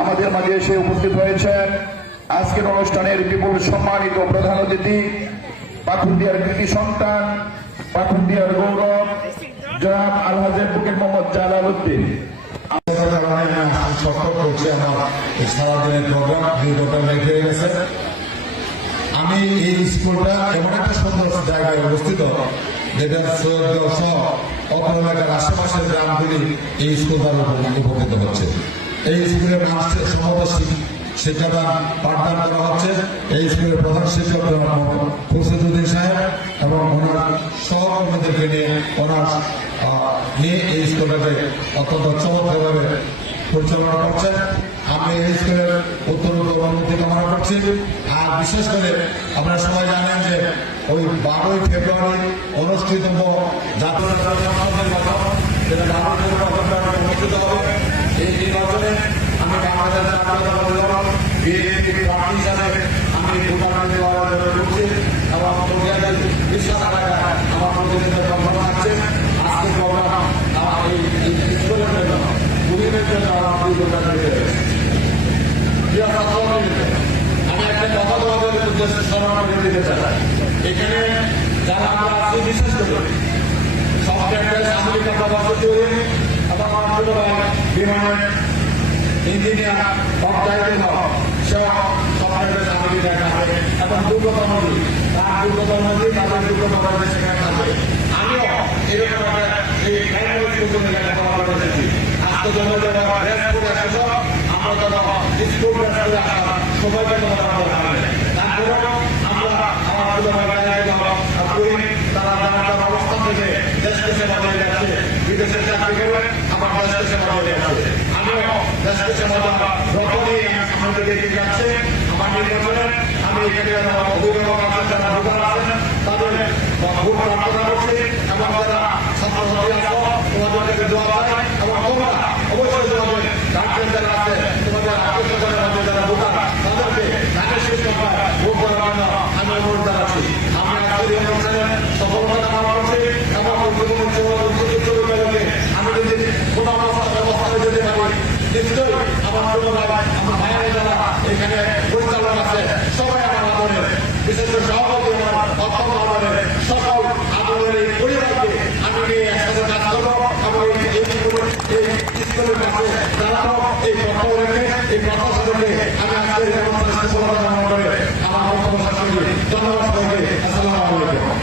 আমাদের মাঝে এসে উপস্থিত হয়েছেন আজকের অনুষ্ঠানের বিপুল সম্মানিত প্রধান অতিথি, পাকুন্দিয়ার কৃতি সন্তান, পাকুন্দিয়ার গৌরব জনাব আলহাজ অ্যাডভোকেট মোহাম্মদ জালাল উদ্দিন। সারাদিনের প্রোগ্রাম রেখে গেছে। আমি এই স্কুলটা এমন একটা সুন্দর জায়গায় অবস্থিত, যেটা সৈয়দগাঁও সহ অপর এলাকার আশেপাশের গ্রামগুলি এই স্কুল দ্বারা উপকৃত হচ্ছে। এই স্কুলের মানুষের সমস্ত শিক্ষাদান পাঠদান করা হচ্ছে। এই স্কুলের প্রধান শিক্ষক খুরশেদুদ্দিন সাহেব এবং ওনার সহকর্মীদেরকে নিয়ে এই স্কুলটাকে অত্যন্ত চমৎকারভাবে পরিচালনা করছেন। আমি এই স্কুলের উত্তরোত্তর উন্নতি কামনা করছি। আর বিশেষ করে আপনারা সবাই জানেন যে ওই 12ই ফেব্রুয়ারি অনুষ্ঠিত জাতীয় অনুষ্ঠিত হবে। এই নির্বাচনে আমি বাংলাদেশ বিএনপি প্রার্থী হিসাবে আমি ভোটারদের করছি এবং বিশ্বাস রাখা আমার প্রতিনিধিদের সম্ভাবনা আছে। আজকে প্রোগ্রাম এই স্কুলের জন্য মুহিমের জন্য আমার ভোটার আমি একটা কথা তোমাদের উদ্দেশ্যে স্মরণ করে দিতে চাই। এখানে যারা আমরা আজকে বিশেষ করি সফটওয়্যার আমেরিকা প্রবাসী তৈরি এবং আমার ছোট ভাই বিমানের ইঞ্জিনিয়ার অবদায়িত সেও সফটওয়্যার আমেরিকায় থাকে এবং দুর্গত নদী তার দুর্গত নদী তাদের দুর্গত নদী সেখানে থাকে। আমিও এরকম এই এসেছি আজকে জন্য আমরা যারা স্কুল করে আসলাম সবাইকে তারপরে আমরা আমার তারা অবস্থান থেকে দেশকে সেবা দিয়ে যাচ্ছে, বিদেশে চাকরি করে আমার দেশকে সেবা দিয়ে যাচ্ছে। আমিও দেশকে সেবা রত নিয়ে আমাদের এগিয়ে যাচ্ছে। আমার নির্বাচনে আমি এখানে অভিভাবক আছেন, যারা ভোটার আছেন তাদের ভোট প্রার্থনা করছি এবং যারা ছাত্রছাত্রী আছো তোমাদেরকে দোয়া পাই এবং তোমরা অবশ্যই তোমাদের গার্জেন যারা আছে তোমাদের আত্মীয়-স্বজনের মধ্যে যারা ভোটার তাদেরকে ধানের শীষ সংখ্যায় ভোট দেওয়ার জন্য আমি অনুরোধ জানাচ্ছি। আমি আজকের এই অনুষ্ঠানে সফলতা কামনা করছি এবং আমি যদি কোনো ব্যবস্থা যেতে পারি নিশ্চয়ই আমার ছোট ভাই আমার ভাইয়ের যারা এখানে পরিচালক আছে সবাই আমার আদরের, বিশেষ করে সভাপতি আমার অত্যন্ত আদরের সকল আদরের এই পরিবারকে আমি নিয়ে একসাথে কাজ করবো এবং এই স্কুলের কাছে দাঁড়াবো। এই কথা রেখে এই প্রত্যাশা রেখে আমি আজকের সফলতা কামনা করে আমার বক্তব্য শেষ করি। ধন্যবাদ সবাইকে। আসসালামু আলাইকুম।